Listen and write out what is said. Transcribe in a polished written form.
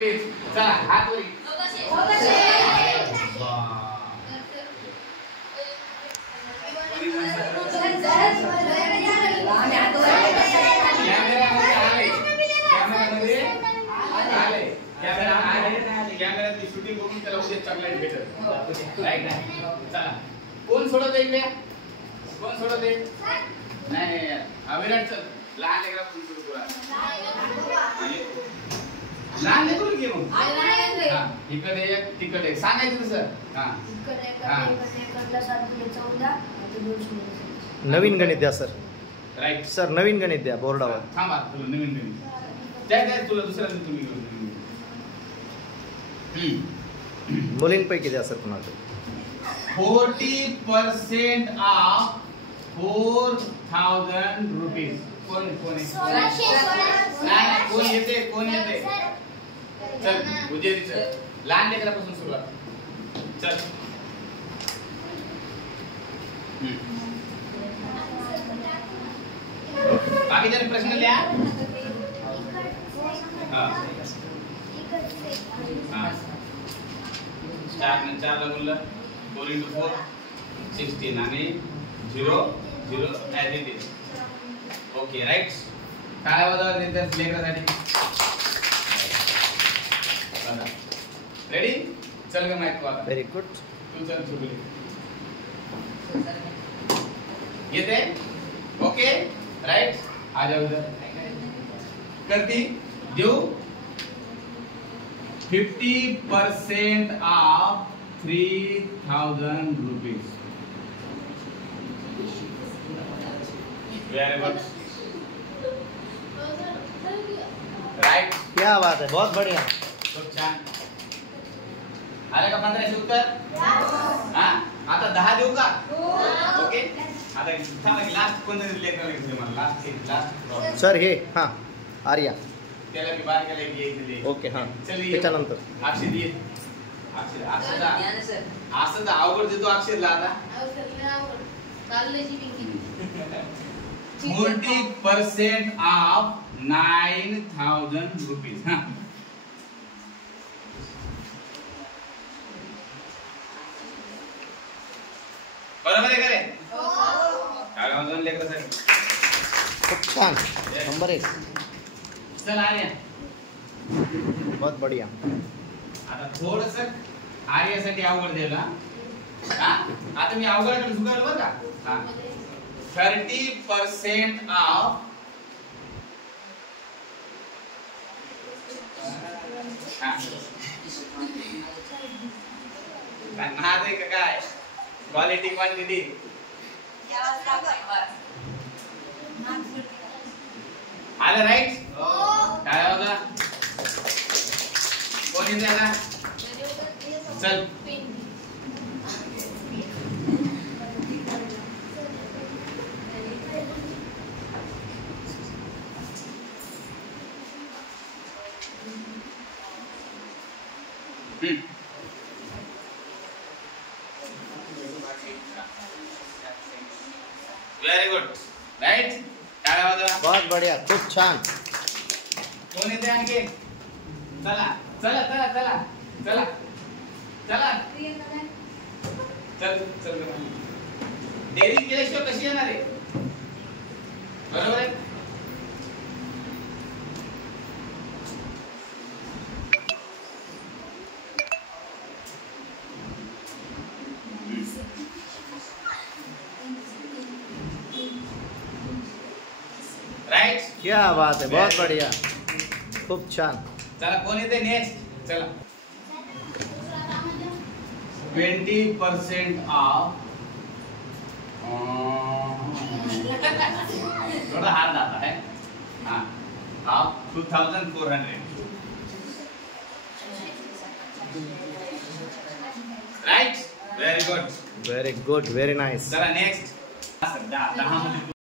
चला हात वर कॅमेराची शूटिंग बघून त्याला उद्या चॉकलेट भेटेल. राईट. चला कोण सोडत इकडे, कोण सोडत आहे? नाही विराट लहान लेकरापासून सुरू करा. लहान लेकरू घे मग. इकडे एक तिकडे एक सांगायचं तसं. नवीन गणित द्या सर. राईट सर, नवीन गणित द्या बोर्डावर. थांबा तुला नवीन गणित त्या तुला दुसऱ्या तुम्ही मुलींपैकी द्या सर कोणाचं. 40% ऑफ 4000 रुपीज. कोण कोण नाही कोण येते, कोण येते? चल उजेरी चल. लहान लेकरापासून सुरुवात. चल बाकीच्या प्रश्न लिहा. चार लागून 4 into 4 16 आणि 0 0 as it is. Okay right. काय वाजवणार देतात लेकरासाठी? रेडी? चल ग माहित आता. Very good. तू चल सुरू येते. Okay right. आ जाओ इधर. करती देऊ 50% of 3000 rupees. Very good. Right. क्या बात है, बहुत बढ़िया. खूप छान. आले का 1500 उत्तर? हां आता 10 देऊ का? ओके. आता थांबा लास्ट कोणतं लेटर लिहिलं मला. लास्ट सर हे हां आर्या. त्याला मी बार केला की ओके हां त्याच्यानंतर अक्षर ये. असं तर अवघड देतो अक्षरला. आता 40% ऑफ 9000 रुपीज. हां बरोबर आहे का रे? काय अजून लेकरासाठी खूप छान. नंबर 1. चल आर्या. बहुत बढ़िया. आता थोडस आर्यासाठी अवघड द्यायला. आता मी अवघड झुकाल बरं का. 30% ऑफ काय महाग आहे का काय? क्वालिटी क्वांटिटी आलं राईट. काय होता कोण येते आता? चल वेरी गुड. राईट. काय होता? बहुत बढ़िया. खूप छान. कोण येते आणखी? चला चला चला चला चला चला चल चल. डेअरी केल्याशिवाय कशी येणार आहे? बरोबर आहे. राईट. क्या बात है, बहुत बढ़िया. खूप छान. चला कोण येते नेक्स्ट? चला 20% ऑफ थोड़ा हार्ड आता है. हाँ of 2400. Right. Very good. Very good. Very nice. चला नेक्स्ट. 10